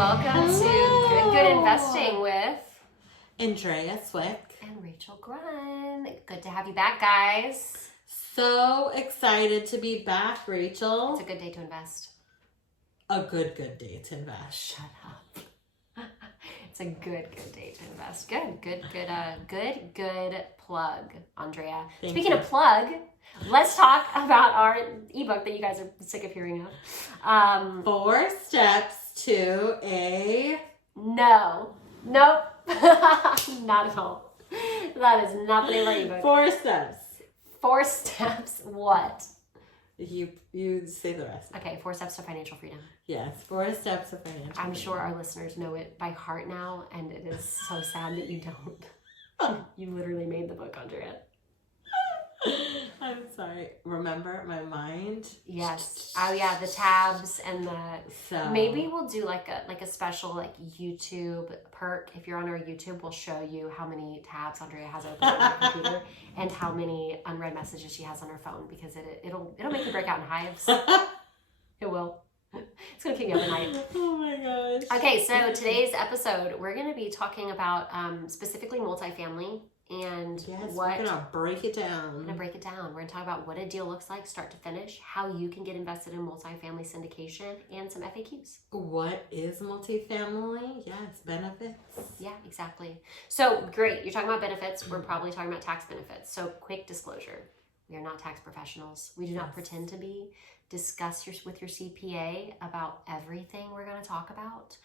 welcome to GoodGood Investing with Andrea Cwik and Rachel Grunn. Good to have you back, guys. So excited to be back, Rachel. It's a good day to invest. A good day to invest. Shut up. It's a good day to invest. Good plug, Andrea. Speaking of plug, let's talk about our ebook that you guys are sick of hearing of. 4 steps to a... Nope. Not at all. That is not the name of our ebook. 4 steps. 4 steps, what? You say the rest. Okay, 4 steps to financial freedom. Yes, 4 steps to financial freedom. I'm sure our listeners know it by heart now, and it is so sad that you don't. You literally made the book, Andrea. I'm sorry. Remember my mind? Yes. Oh yeah, the tabs and the. So maybe we'll do like a special like YouTube perk. If you're on our YouTube, we'll show you how many tabs Andrea has open on her computer and how many unread messages she has on her phone, because it'll make you break out in hives. It will. It's gonna keep you up at night. Oh my gosh. Okay, so today's episode, we're gonna be talking about specifically multifamily. And yes, we're gonna break it down. We're gonna break it down. We're gonna talk about what a deal looks like, start to finish, how you can get invested in multifamily syndication, and some FAQs. What is multifamily? Yes, benefits. Yeah, exactly. So great, you're talking about benefits. We're probably talking about tax benefits. So quick disclosure: we are not tax professionals. We do not pretend to be. Discuss with your CPA about everything we're gonna talk about.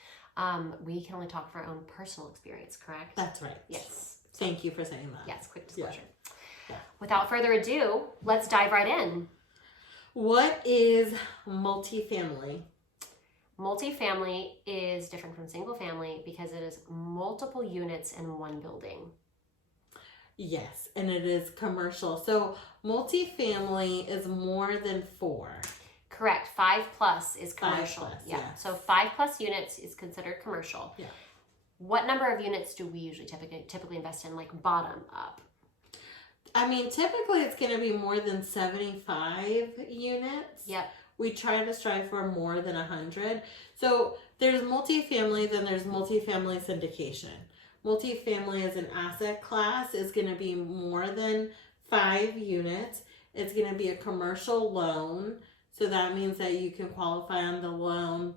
We can only talk from our own personal experience. Correct? That's right. Yes. Thank you for saying that. Yes, quick disclosure. Yeah. Without further ado, let's dive right in. What is multifamily? Multifamily is different from single family because it is multiple units in one building. Yes, and it is commercial. So multifamily is more than 4. Correct. 5+ is commercial. 5+, yeah. yes. So 5+ units is considered commercial. Yeah. What number of units do we usually typically invest in, like bottom up? I mean, typically it's going to be more than 75 units. Yep. We try to strive for more than 100. So there's multifamily, then there's multifamily syndication. Multifamily as an asset class is going to be more than 5 units. It's going to be a commercial loan. So that means that you can qualify on the loan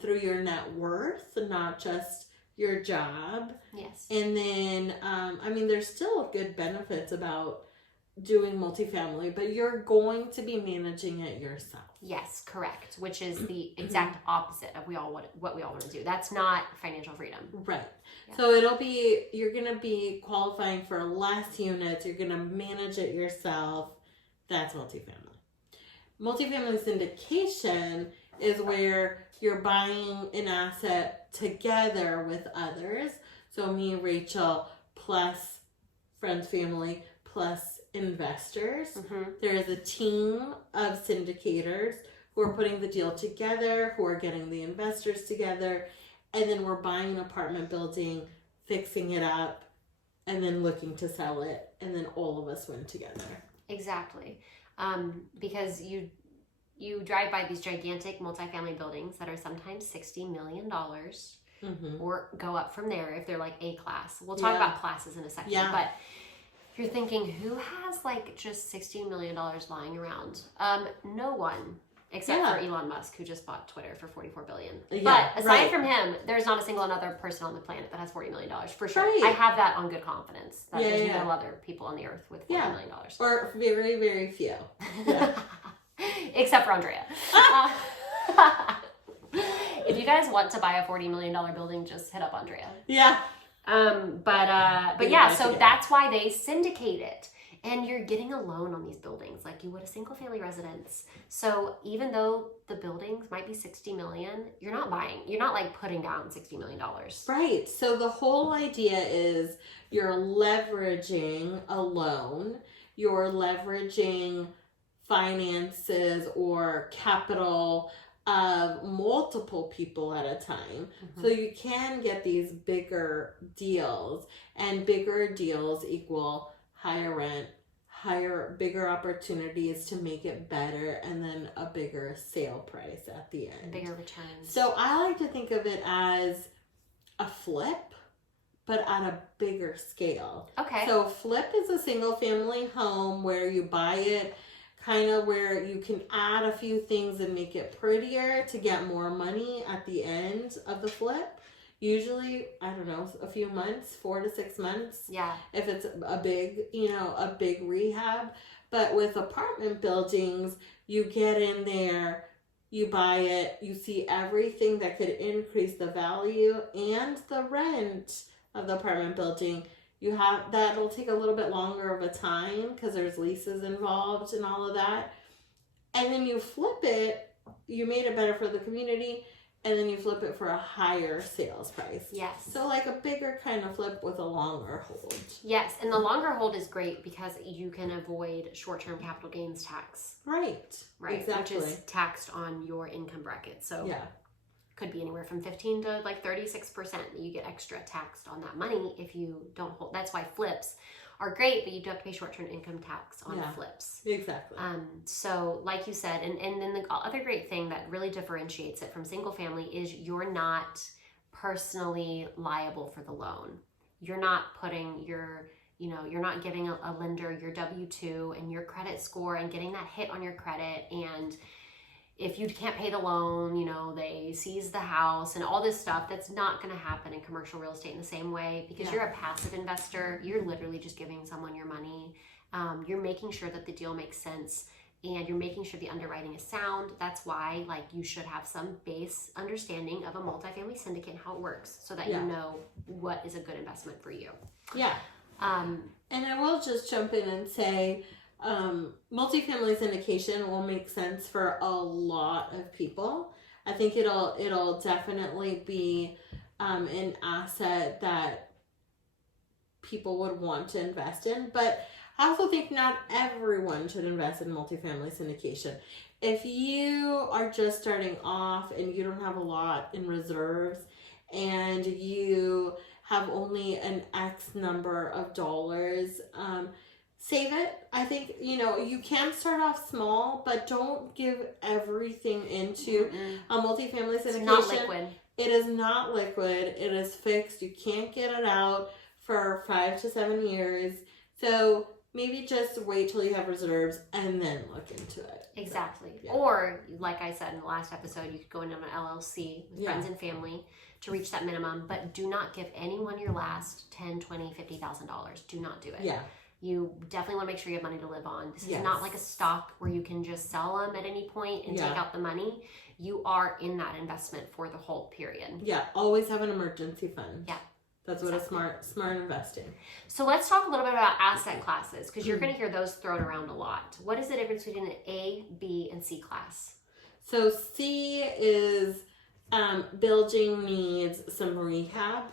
through your net worth, not just your job. Yes. And then, there's still good benefits about doing multifamily, but you're going to be managing it yourself. Yes, correct. Which is the exact opposite of what we all want to do. That's not financial freedom. Right. Yeah. So you're going to be qualifying for less units. You're going to manage it yourself. That's multifamily. Multifamily syndication is where you're buying an asset together with others. So me and Rachel plus friends, family, plus investors. Mm-hmm. There is a team of syndicators who are putting the deal together, who are getting the investors together, and then we're buying an apartment building, fixing it up, and then looking to sell it, and then all of us win together. Exactly. Because you drive by these gigantic multifamily buildings that are sometimes $60 million, or go up from there if they're like A class. We'll talk about classes in a second. Yeah. But if you're thinking, who has like just $60 million lying around? No one, except for Elon Musk, who just bought Twitter for $44 billion. Yeah, but aside from him, there's not a single another person on the planet that has $40 million for sure. Right. I have that on good confidence. That there's no other people on the earth with $40 million. Or very, very few. Yeah. Except for Andrea. If you guys want to buy a $40 million building, just hit up Andrea. Yeah. But yeah, so that's why they syndicate it. And you're getting a loan on these buildings like you would a single family residence. So even though the buildings might be $60 million, you're not like putting down $60 million. Right. So the whole idea is you're leveraging a loan, you're leveraging finances or capital of multiple people at a time. Mm-hmm. So you can get these bigger deals, and bigger deals equal higher rent, bigger opportunities to make it better, and then a bigger sale price at the end. Bigger returns. So I like to think of it as a flip, but at a bigger scale. Okay. So flip is a single family home where you buy it kind of where you can add a few things and make it prettier to get more money at the end of the flip. Usually, I don't know, a few months, 4 to 6 months. Yeah. If it's a big rehab. But with apartment buildings, you get in there, you buy it, you see everything that could increase the value and the rent of the apartment building. That'll take a little bit longer of a time because there's leases involved and all of that. And then you flip it, you made it better for the community, and then you flip it for a higher sales price. Yes. So like a bigger kind of flip with a longer hold. Yes, and the longer hold is great because you can avoid short-term capital gains tax. Right. Exactly. Which is taxed on your income bracket. So yeah. Could be anywhere from 15 to like 36%. You get extra taxed on that money if you don't hold. That's why flips are great, but you do have to pay short-term income tax on flips. Exactly. So like you said, and then the other great thing that really differentiates it from single family is you're not personally liable for the loan. You're not putting you're not giving a lender your W-2 and your credit score and getting that hit on your credit, and if you can't pay the loan, they seize the house and all this stuff. That's not going to happen in commercial real estate in the same way because you're a passive investor. You're literally just giving someone your money. You're making sure that the deal makes sense and you're making sure the underwriting is sound. That's why you should have some base understanding of a multifamily syndicate and how it works so that you know what is a good investment for you. Yeah. And I will just jump in and say, multifamily syndication will make sense for a lot of people. I think it'll definitely be an asset that people would want to invest in, but I also think not everyone should invest in multifamily syndication. If you are just starting off and you don't have a lot in reserves and you have only an X number of dollars, save it. I think, you can start off small, but don't give everything into a multifamily syndication. It's not liquid. It is not liquid. It is fixed. You can't get it out for 5 to 7 years. So maybe just wait till you have reserves and then look into it. Exactly. So, or, like I said in the last episode, you could go into an LLC with friends and family to reach that minimum, but do not give anyone your last $10,000, $20,000, $50,000. Do not do it. Yeah. You definitely want to make sure you have money to live on. This is not like a stock where you can just sell them at any point and take out the money. You are in that investment for the whole period. Yeah, always have an emergency fund. Yeah. That's what a smart investing. So let's talk a little bit about asset classes because you're going to hear those thrown around a lot. What is the difference between an A, B, and C class? So C is building needs some rehab.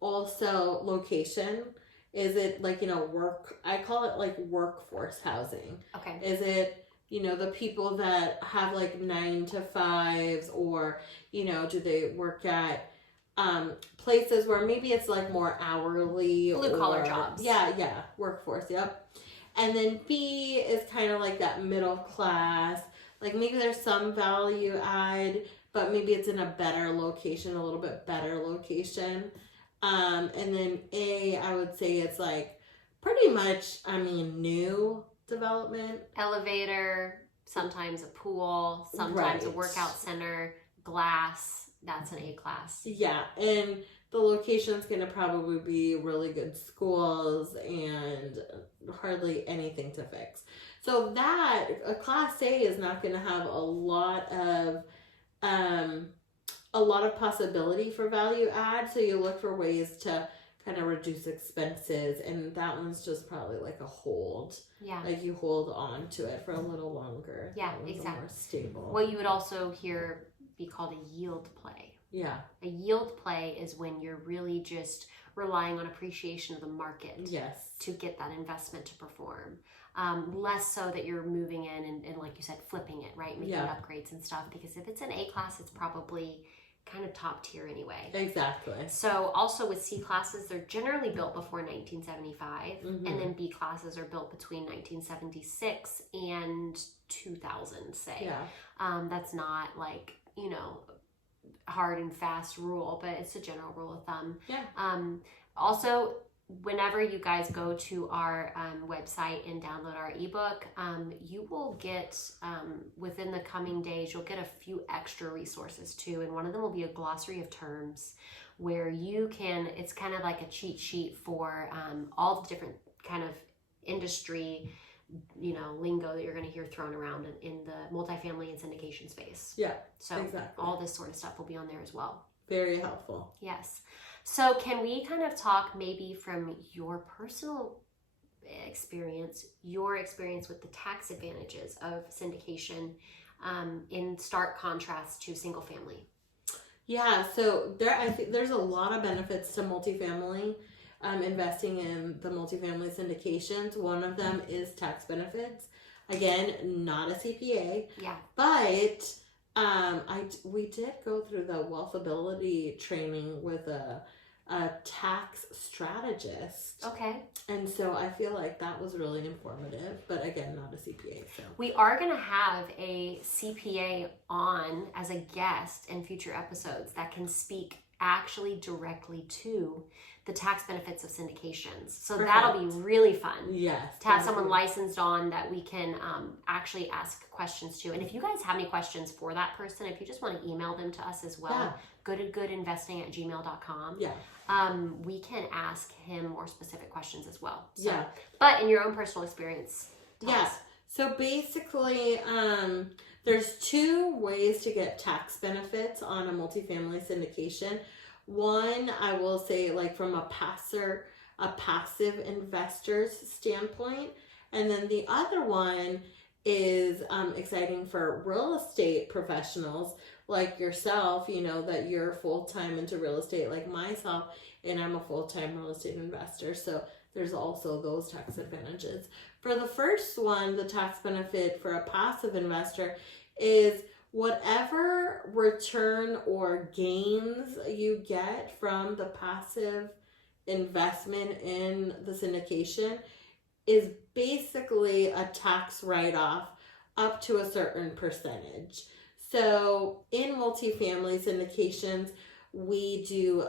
Also location. Is it work? I call it workforce housing. Okay. Is it, the people that have 9 to 5s or, do they work at places where maybe it's more hourly blue collar jobs. Yeah, workforce. Yep. And then B is kind of that middle class. Maybe there's some value add, but maybe it's in a better location, a little bit better location. And then A, I would say it's pretty much, new development. Elevator, sometimes a pool, sometimes a workout center, glass. That's an A class. Yeah, and the location's going to probably be really good schools and hardly anything to fix. So that, a class A is not going to have a lot of possibility for value add. So you look for ways to kind of reduce expenses, and that one's just probably a hold. Yeah. You hold on to it for a little longer. Yeah, exactly. More stable. What you would also hear be called a yield play. Yeah. A yield play is when you're really just relying on appreciation of the market. Yes. To get that investment to perform. Less so that you're moving in and like you said, flipping it, right? Making upgrades and stuff. Because if it's an A class, it's probably kind of top tier anyway. Exactly. So also with C classes, they're generally built before 1975, and then B classes are built between 1976 and 2000, say. Yeah. That's not like, you know, hard and fast rule, but it's a general rule of thumb. Yeah. Also, whenever you guys go to our website and download our ebook, you will get, within the coming days, you'll get a few extra resources too. And one of them will be a glossary of terms where you can, it's kind of like a cheat sheet for all the different kind of industry, you know, lingo that you're going to hear thrown around in the multifamily and syndication space. Yeah, so exactly. All this sort of stuff will be on there as well. Very helpful. Yes. So can we kind of talk maybe from your personal experience, your experience with the tax advantages of syndication in stark contrast to single family? Yeah, so I think there's a lot of benefits to multifamily investing in the multifamily syndications. One of them is tax benefits. Again, not a CPA. Yeah. But we did go through the wealthability training with a tax strategist. Okay. And so I feel like that was really informative, but again, not a CPA. So we are going to have a CPA on as a guest in future episodes that can speak actually directly to the tax benefits of syndications. So Perfect. That'll be really fun. Yes. To have someone licensed on that we can actually ask questions to. And if you guys have any questions for that person, if you just want to email them to us as well, goodinvesting@gmail.com. Yeah. We can ask him more specific questions as well. So, yeah. But in your own personal experience. Yeah. So basically, there's two ways to get tax benefits on a multifamily syndication. One, I will say, like from a passive investor's standpoint, and then the other one is exciting for real estate professionals like yourself, you know, that you're full-time into real estate like myself, and I'm a full-time real estate investor. So there's also those tax advantages. For the first one, the tax benefit for a passive investor is whatever return or gains you get from the passive investment in the syndication is basically a tax write-off up to a certain percentage. So in multifamily syndications, we do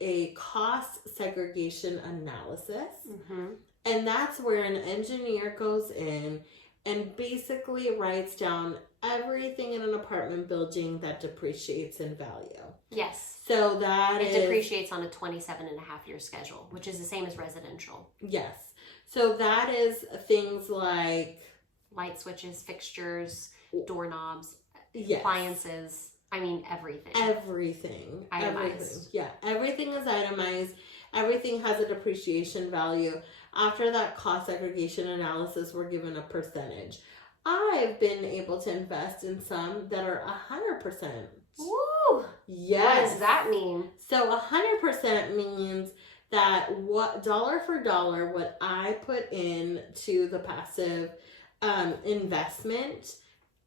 a cost segregation analysis. Mm-hmm. And that's where an engineer goes in and basically writes down everything in an apartment building that depreciates in value. Yes. So it depreciates on a 27.5-year schedule, which is the same as residential. Yes. So that is things like light switches, fixtures, doorknobs, yes. appliances. I mean, everything. Everything. Itemized. Everything. Yeah. Everything is itemized. Everything has a depreciation value. After that cost segregation analysis, we're given a percentage. I've been able to invest in some that are 100%. Woo! Yes. What does that mean? So 100% means that what dollar for dollar what I put into the passive investment,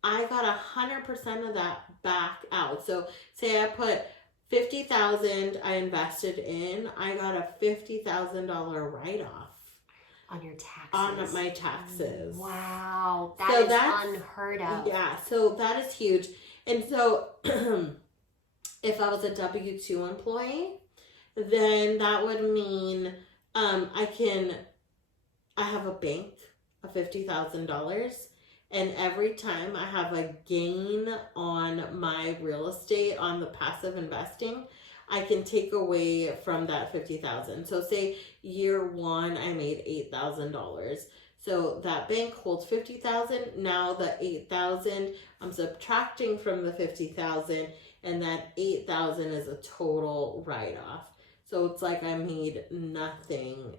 I got 100% of that back out. So say I put $50,000 I invested in, I got a $50,000 write-off. On your taxes. On my taxes. Wow. That's unheard of. Yeah, so that is huge. And so if I was a W-2 employee, then that would mean I have a bank of $50,000, and every time I have a gain on my real estate on the passive investing, I can take away from that $50,000. So say year one, I made $8,000. So that bank holds $50,000. Now the $8,000, I'm subtracting from the $50,000, and that $8,000 is a total write-off. So it's like I made nothing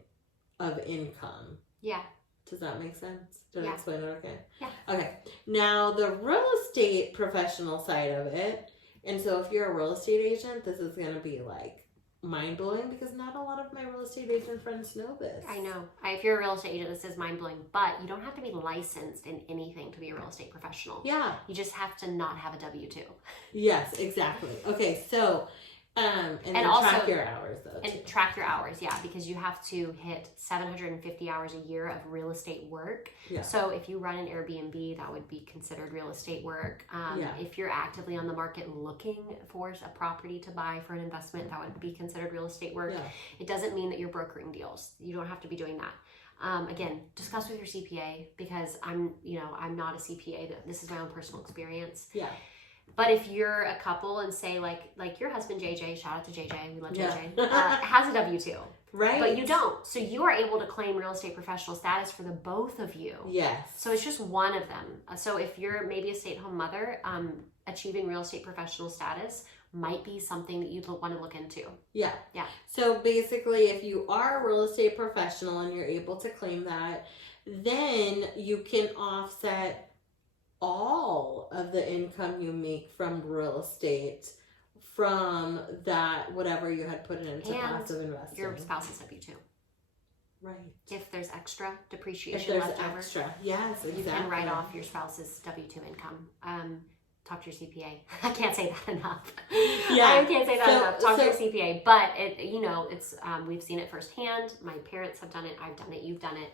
of income. Yeah. Does that make sense? Did I explain it okay? Yeah. Okay. Now the real estate professional side of it. And so if you're a real estate agent, this is going to be like mind-blowing because not a lot of my real estate agent friends know this. I know. If you're a real estate agent, this is mind-blowing, but you don't have to be licensed in anything to be a real estate professional. Yeah. You just have to not have a W-2. Yes, exactly. Okay, so, and then also track your hours though. And track your hours, yeah, because you have to hit 750 hours a year of real estate work. Yeah. So if you run an Airbnb, that would be considered real estate work. If you're actively on the market looking for a property to buy for an investment, that would be considered real estate work. Yeah. It doesn't mean that you're brokering deals. You don't have to be doing that. Again, discuss with your CPA because I'm not a CPA. This is my own personal experience. Yeah. But if you're a couple and say like your husband JJ, shout out to JJ, we love Yeah. JJ, has a W-2, Right. but you don't. So you are able to claim real estate professional status for the both of you. Yes. So it's just one of them. So if you're maybe a stay-at-home mother, achieving real estate professional status might be something that you'd want to look into. Yeah. Yeah. So basically, if you are a real estate professional and you're able to claim that, then you can offset all of the income you make from real estate from that whatever you had put into And passive investing. Your spouse's W-2. Right. If there's extra If depreciation there's left over, extra. Yes, exactly. you can write off your spouse's W-2 income. Talk to your CPA. I can't say that enough. Yeah. I can't say that enough. Talk to your CPA. But it's we've seen it firsthand. My parents have done it. I've done it. You've done it.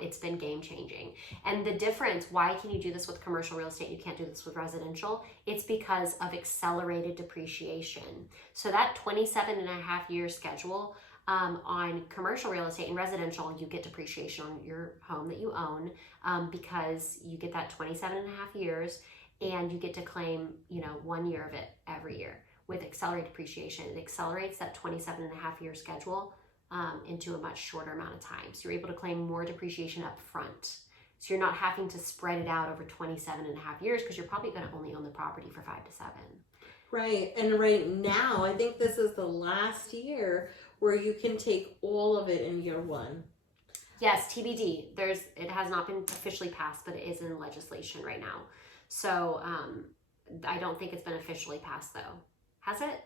It's been game changing. And the difference, why can you do this with commercial real estate? You can't do this with residential. It's because of accelerated depreciation. So that 27.5-year schedule on commercial real estate and residential, you get depreciation on your home that you own because you get that 27.5 years and you get to claim, 1 year of it every year. With accelerated depreciation, it accelerates that 27.5-year schedule into a much shorter amount of time. So you're able to claim more depreciation up front. So you're not having to spread it out over 27.5 years because you're probably going to only own the property for 5 to 7. Right. And right now, I think this is the last year where you can take all of it in year one. Yes, TBD. It has not been officially passed, but it is in legislation right now. So I don't think it's been officially passed though. Has it?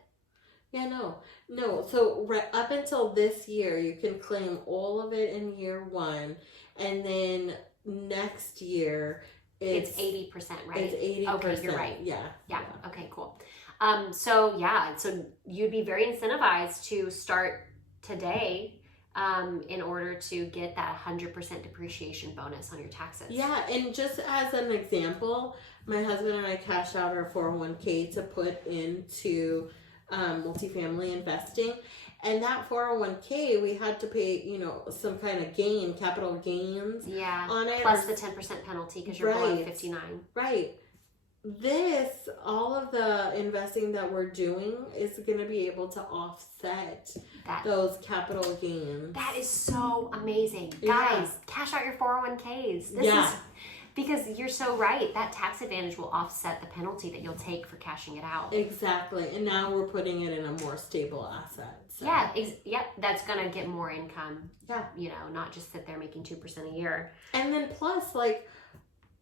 Yeah, no. So up until this year, you can claim all of it in year one, and then next year it's 80%, right? It's 80%. Okay, you're right. Yeah. Okay, cool. So you'd be very incentivized to start today in order to get that 100% depreciation bonus on your taxes. Yeah, and just as an example, my husband and I cashed out our 401k to put into multifamily investing, and that 401k we had to pay some kind of gain, capital gains on it, plus the 10% penalty because you're below 59. Right. All of the investing that we're doing is going to be able to offset those capital gains. That is so amazing. Yeah. Guys, cash out your 401ks. This is because you're so right. That tax advantage will offset the penalty that you'll take for cashing it out. Exactly. And now we're putting it in a more stable asset. So. Yep. That's going to get more income. Yeah. Not just sit there making 2% a year. And then plus,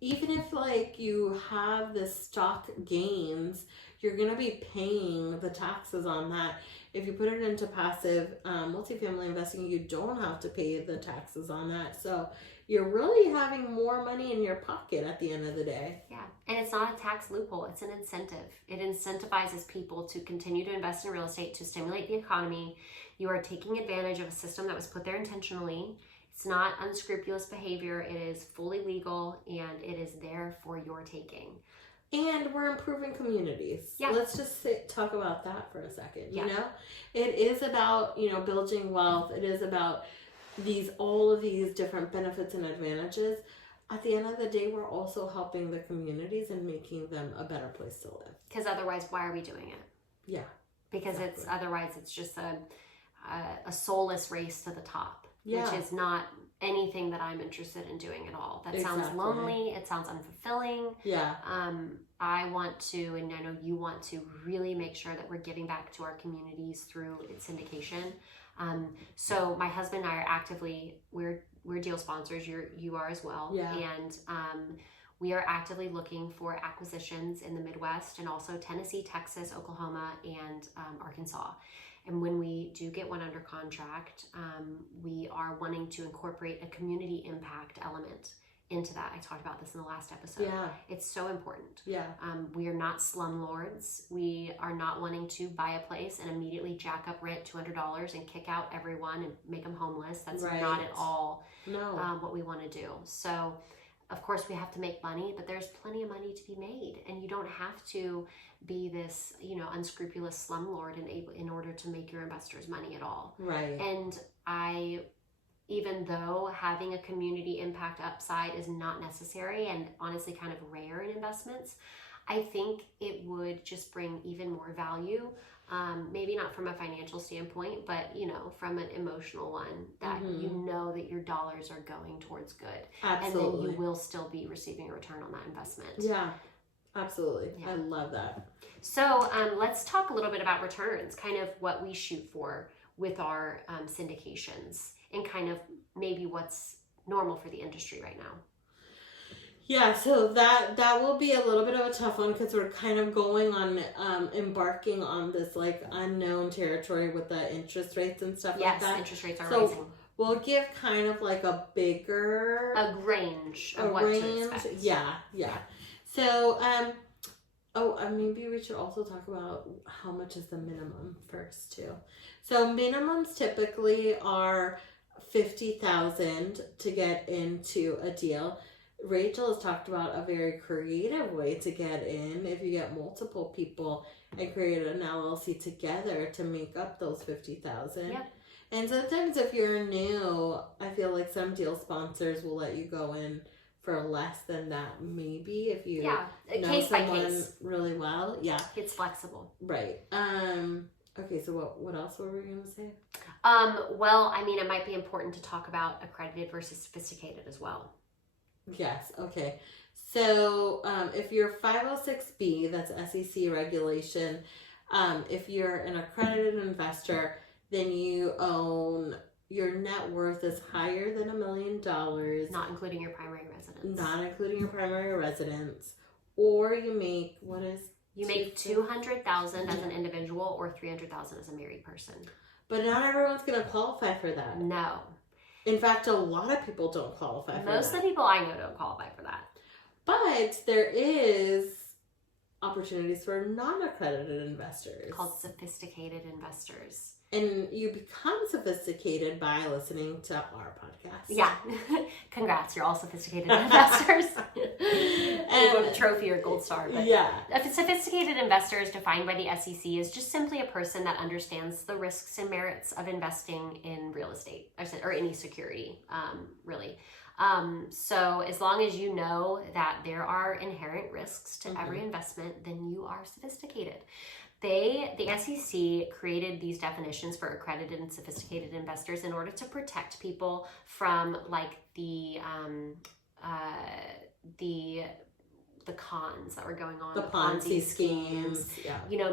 even if you have the stock gains, you're going to be paying the taxes on that. If you put it into passive multifamily investing, you don't have to pay the taxes on that. So you're really having more money in your pocket at the end of the day. Yeah. And it's not a tax loophole. It's an incentive. It incentivizes people to continue to invest in real estate to stimulate the economy. You are taking advantage of a system that was put there intentionally. It's not unscrupulous behavior. It is fully legal and it is there for your taking. And we're improving communities. Yeah. Let's just talk about that for a second. It is about, building wealth. It is about all of these different benefits and advantages. At the end of the day, we're also helping the communities and making them a better place to live. Because otherwise, why are we doing it? Yeah. Because exactly. it's just a soulless race to the top. Yeah. Which is not anything that I'm interested in doing at all. That sounds lonely. It sounds unfulfilling. Yeah. I want to, and I know you want to, really make sure that we're giving back to our communities through syndication. So my husband and I are actively, we're deal sponsors. You are as well. Yeah. And we are actively looking for acquisitions in the Midwest and also Tennessee, Texas, Oklahoma, and Arkansas. And when we do get one under contract, we are wanting to incorporate a community impact element into that. I talked about this in the last episode. Yeah. It's so important. Yeah. We are not slumlords. We are not wanting to buy a place and immediately jack up rent $200 and kick out everyone and make them homeless. That's not at all what we want to do. So, of course, we have to make money, but there's plenty of money to be made. And you don't have to be this, unscrupulous slumlord in order to make your investors money at all. Right. And even though having a community impact upside is not necessary and honestly kind of rare in investments, I think it would just bring even more value. Maybe not from a financial standpoint, but from an emotional one, that that your dollars are going towards good. Absolutely. And then you will still be receiving a return on that investment. Yeah, absolutely. Yeah. I love that. So let's talk a little bit about returns, kind of what we shoot for with our syndications, and kind of maybe what's normal for the industry right now. Yeah, so that will be a little bit of a tough one because we're kind of going on embarking on this like unknown territory with the interest rates and stuff like that. Yes, interest rates are rising. We'll give kind of like a range of what to expect. Yeah. So maybe we should also talk about how much is the minimum first too. So minimums typically are $50,000 to get into a deal. Rachel has talked about a very creative way to get in if you get multiple people and create an LLC together to make up those $50,000. Yep. And sometimes if you're new, I feel like some deal sponsors will let you go in for less than that, maybe if you know case someone by case. really well. Yeah. It's flexible. Right. Okay, so what else were we going to say? Well, I mean, it might be important to talk about accredited versus sophisticated as well. Yes, okay. So if you're 506B, that's SEC regulation, if you're an accredited investor, then your net worth is higher than $1 million. Not including your primary residence. Not including your primary residence. Or you make, You make $200,000 as an individual or $300,000 as a married person. But not everyone's going to qualify for that. No. In fact, a lot of people don't qualify for that. Most of the people I know don't qualify for that. But there is opportunities for non-accredited investors. Called sophisticated investors. And you become sophisticated by listening to our podcast. Yeah. Congrats, you're all sophisticated investors. And a trophy or gold star. But yeah. A sophisticated investor is defined by the SEC is just simply a person that understands the risks and merits of investing in real estate or any security, really. So as long as you know that there are inherent risks to every investment, then you are sophisticated. The SEC created these definitions for accredited and sophisticated investors in order to protect people from like the cons that were going on, the Ponzi schemes,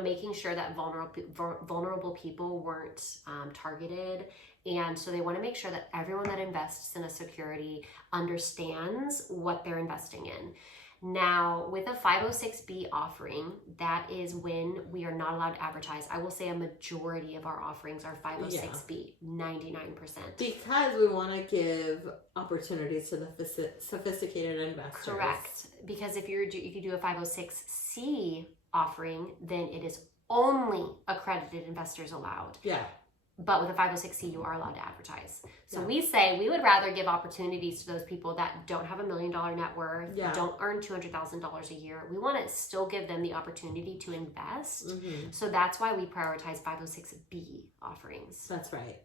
making sure that vulnerable people weren't targeted. And so they want to make sure that everyone that invests in a security understands what they're investing in. Now, with a 506B offering, that is when we are not allowed to advertise. I will say a majority of our offerings are 506B, 99%. Because we want to give opportunities to the sophisticated investors. Correct. Because if you do a 506C offering, then it is only accredited investors allowed. Yeah. But with a 506C, you are allowed to advertise. So we say we would rather give opportunities to those people that don't have $1 million net worth, don't earn $200,000 a year. We want to still give them the opportunity to invest. So that's why we prioritize 506B offerings. That's right.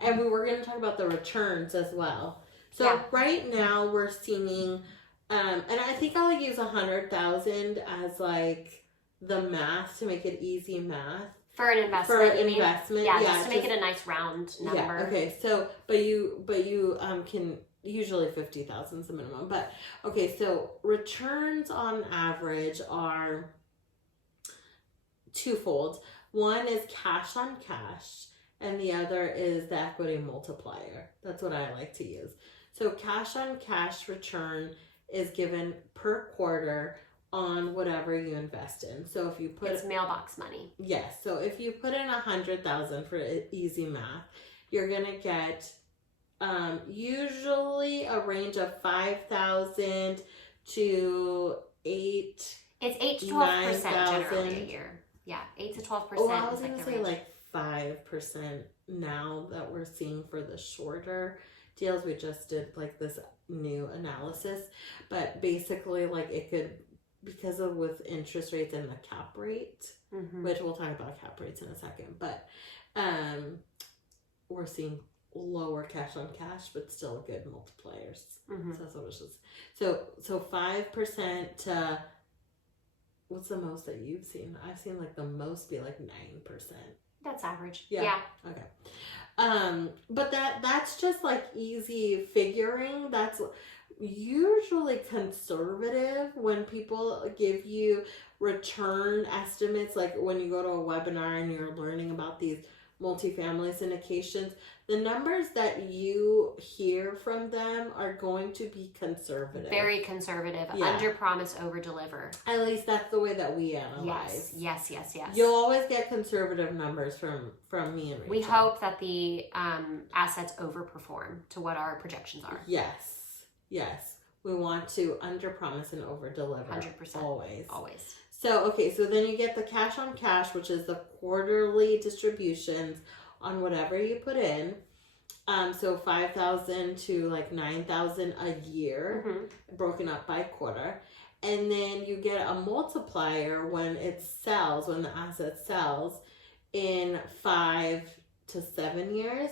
And we were going to talk about the returns as well. So right now we're seeing, and I think I'll use 100,000 as like the math to make it easy math. For an investment, Yeah, just to make it a nice round number. Yeah, okay. So, but you can usually 50,000 is the minimum. But okay, so returns on average are twofold. One is cash on cash, and the other is the equity multiplier. That's what I like to use. So cash on cash return is given per quarter on whatever you invest in. So if you put it's mailbox money. Yes. So if you put in 100,000 for easy math, you're gonna get usually a range of 5,000 to 8. It's 8 to 12% generally a year. Yeah, 8 to 12%. Oh, I was is gonna the say range. like 5% now that we're seeing for the shorter deals. We just did like this new analysis, but basically like it could, because of with interest rates and the cap rate, which we'll talk about cap rates in a second, but we're seeing lower cash on cash, but still good multipliers. So that's what it was. So 5% to, what's the most that you've seen? I've seen like the most be like 9%. That's average. Yeah. Okay. But that's just like easy figuring. That's usually conservative when people give you return estimates, like when you go to a webinar and you're learning about these multifamily syndications, the numbers that you hear from them are going to be conservative. Very conservative. Yeah. Under promise, over deliver. At least that's the way that we analyze. Yes. You'll always get conservative numbers from me and Rachel. We hope that the assets overperform to what our projections are. Yes. We want to under promise and over deliver. 100%. Always. So, okay, so then you get the cash on cash, which is the quarterly distributions on whatever you put in. So 5,000 to like 9,000 a year, broken up by quarter. And then you get a multiplier when it sells, when the asset sells in 5 to 7 years,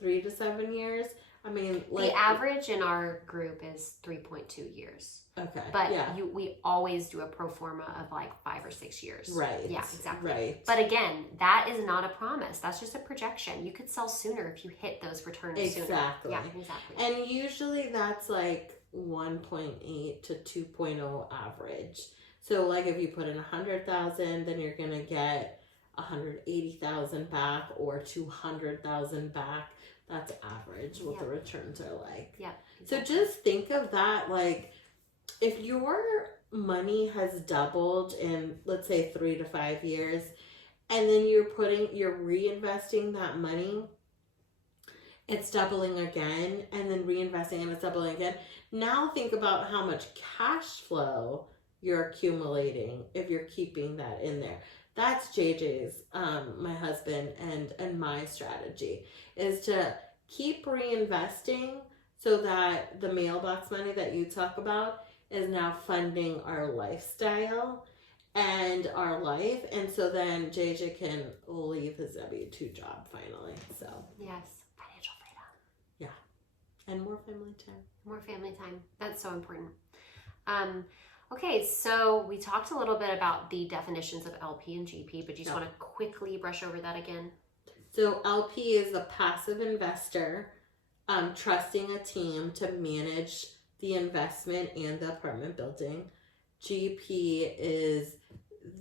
3 to 7 years. I mean, like, the average in our group is 3.2 years. Okay. But we always do a pro forma of like 5 or 6 years. Right. Yeah, exactly. Right. But again, that is not a promise. That's just a projection. You could sell sooner if you hit those returns sooner. Exactly. Yeah, exactly. And usually that's like 1.8 to 2.0 average. So like if you put in 100,000, then you're going to get 180,000 back or 200,000 back. That's average what the returns are like. Yeah. Exactly. So just think of that, like if your money has doubled in, let's say, 3 to 5 years, and then you're reinvesting that money, it's doubling again, and then reinvesting and it's doubling again. Now think about how much cash flow you're accumulating if you're keeping that in there. That's JJ's, my husband, and my strategy is to keep reinvesting so that the mailbox money that you talk about is now funding our lifestyle and our life. And so then JJ can leave his W-2 job finally. So yes, financial freedom. Yeah. And more family time. More family time. That's so important. Okay, so we talked a little bit about the definitions of LP and GP, but you just want to quickly brush over that again? So LP is a passive investor trusting a team to manage the investment and the apartment building. GP is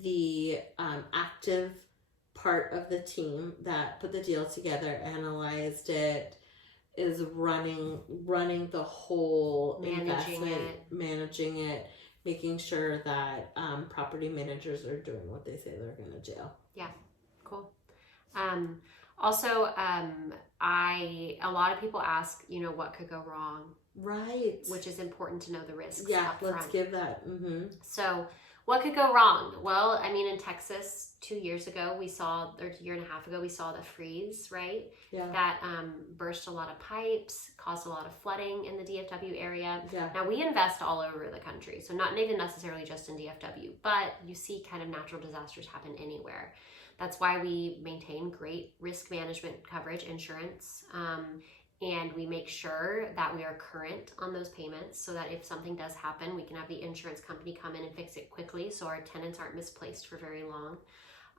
the active part of the team that put the deal together, analyzed it, is running the whole investment, managing it, making sure that property managers are doing what they say they're going to do. Yeah, cool. Also, a lot of people ask, what could go wrong? Right. Which is important to know the risks. Yeah, up let's front. give that. So, what could go wrong? Well, I mean, in Texas, 2 years ago, or a year and a half ago, we saw the freeze, right? Yeah. That burst a lot of pipes, caused a lot of flooding in the DFW area. Yeah. Now, we invest all over the country, so not even necessarily just in DFW, but you see kind of natural disasters happen anywhere. That's why we maintain great risk management coverage insurance, and we make sure that we are current on those payments so that if something does happen, we can have the insurance company come in and fix it quickly so our tenants aren't misplaced for very long.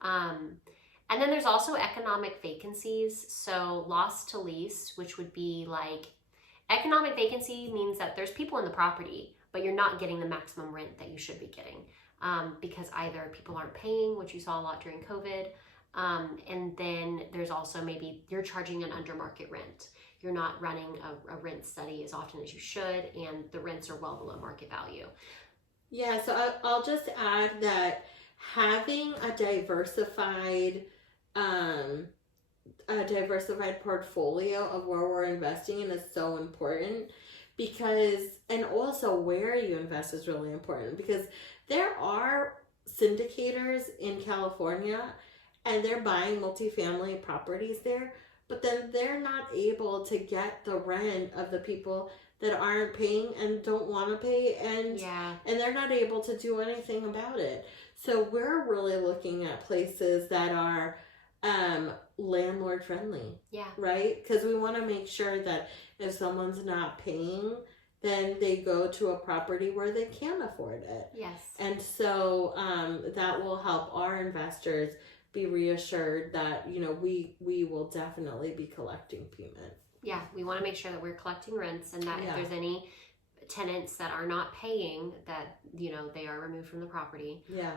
And then there's also economic vacancies. So loss to lease, which would be like, economic vacancy means that there's people in the property, but you're not getting the maximum rent that you should be getting because either people aren't paying, which you saw a lot during COVID, and then there's also maybe you're charging an under market rent. You're not running a rent study as often as you should, and the rents are well below market value. Yeah, so I'll just add that having a diversified portfolio of where we're investing in is so important, because, and also where you invest is really important, because there are syndicators in California and they're buying multifamily properties there, but then they're not able to get the rent of the people that aren't paying and don't want to pay, and they're not able to do anything about it. So we're really looking at places that are landlord friendly. Yeah. Right? Because we want to make sure that if someone's not paying, then they go to a property where they can afford it. Yes. And so that will help our investors be reassured that, you know, we will definitely be collecting payment. Yeah, we want to make sure that we're collecting rents, and that if there's any tenants that are not paying, that, you know, they are removed from the property. Yeah.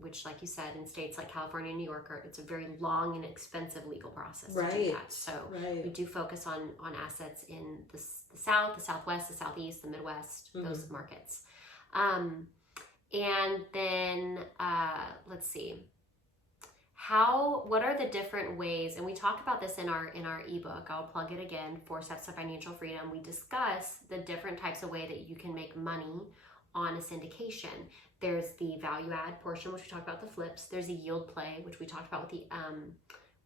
Which, like you said, in states like California and New York, it's a very long and expensive legal process Right. to do that. So we do focus on assets in the South, the Southwest, the Southeast, the Midwest, those markets. And then let's see. What are the different ways, and we talked about this in our ebook, I'll plug it again, 4 Steps to Financial Freedom. We discuss the different types of way that you can make money on a syndication. There's the value add portion, which we talked about, the flips. There's a yield play, which we talked about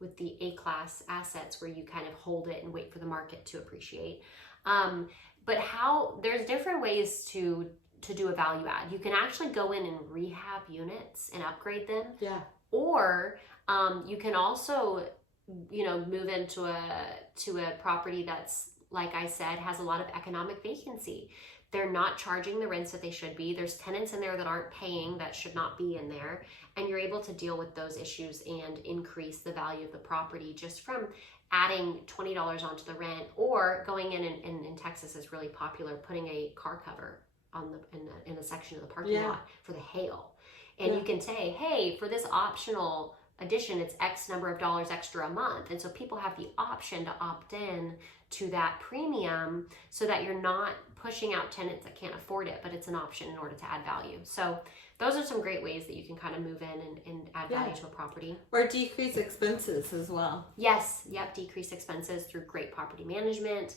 with the A-class assets, where you kind of hold it and wait for the market to appreciate. But there's different ways to do a value add. You can actually go in and rehab units and upgrade them. Yeah. Or you can also, you know, move into a property that's, like I said, has a lot of economic vacancy. They're not charging the rents that they should be. There's tenants in there that aren't paying that should not be in there. And you're able to deal with those issues and increase the value of the property just from adding $20 onto the rent, or going in Texas is really popular, putting a car cover in a section of the parking lot for the hail. And you can say, hey, for this optional addition, it's X number of dollars extra a month. And so people have the option to opt in to that premium, so that you're not pushing out tenants that can't afford it, but it's an option in order to add value. So those are some great ways that you can kind of move in and add value to a property. Or decrease expenses as well. Yes. Yep. Decrease expenses through great property management,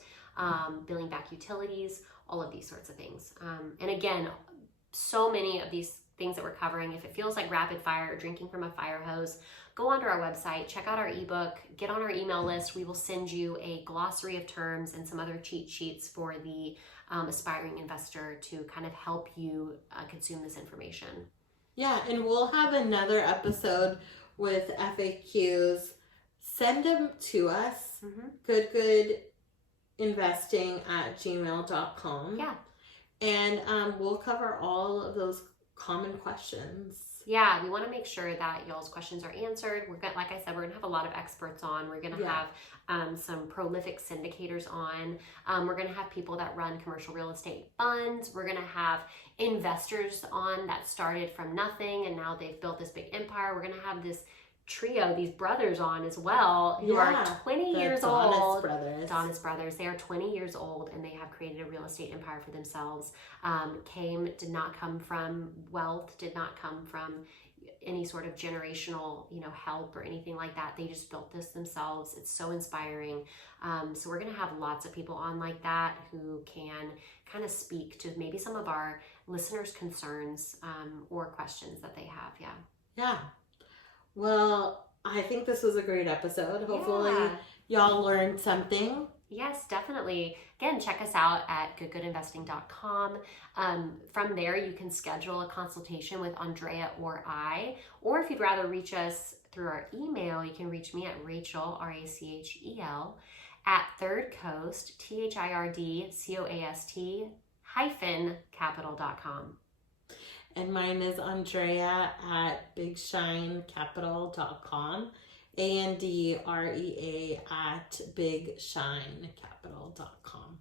billing back utilities, all of these sorts of things. And again, so many of these things that we're covering, if it feels like rapid fire or drinking from a fire hose, go onto our website, check out our ebook, get on our email list. We will send you a glossary of terms and some other cheat sheets for the aspiring investor to kind of help you consume this information. Yeah, and we'll have another episode with FAQs. Send them to us, GoodGoodInvesting@gmail.com. Yeah. And we'll cover all of those common questions. Yeah, we want to make sure that y'all's questions are answered. Like I said, we're going to have a lot of experts on. We're going to have some prolific syndicators on. We're going to have people that run commercial real estate funds. We're going to have investors on that started from nothing and now they've built this big empire. We're going to have this trio, these brothers on as well, who are 20 years old. Donis brothers. They are 20 years old and they have created a real estate empire for themselves. Did not come from wealth, did not come from any sort of generational, help or anything like that. They just built this themselves. It's so inspiring. So we're going to have lots of people on like that who can kind of speak to maybe some of our listeners' concerns or questions that they have. Yeah. Well, I think this was a great episode. Hopefully y'all learned something. Yes, definitely. Again, check us out at goodgoodinvesting.com. From there, you can schedule a consultation with Andrea or I, or if you'd rather reach us through our email, you can reach me at Rachel, RACHEL, at thirdcoast, THIRDCOAST-capital.com. And mine is Andrea at bigshinecapital.com. ANDREA at bigshinecapital.com.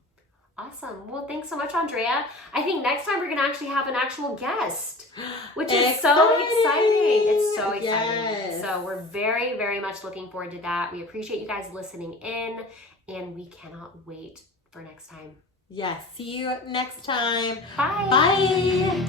Awesome. Well, thanks so much, Andrea. I think next time we're going to actually have an actual guest, which is so exciting. It's so exciting. Yes. So we're very, very much looking forward to that. We appreciate you guys listening in, and we cannot wait for next time. Yes. See you next time. Bye. Bye.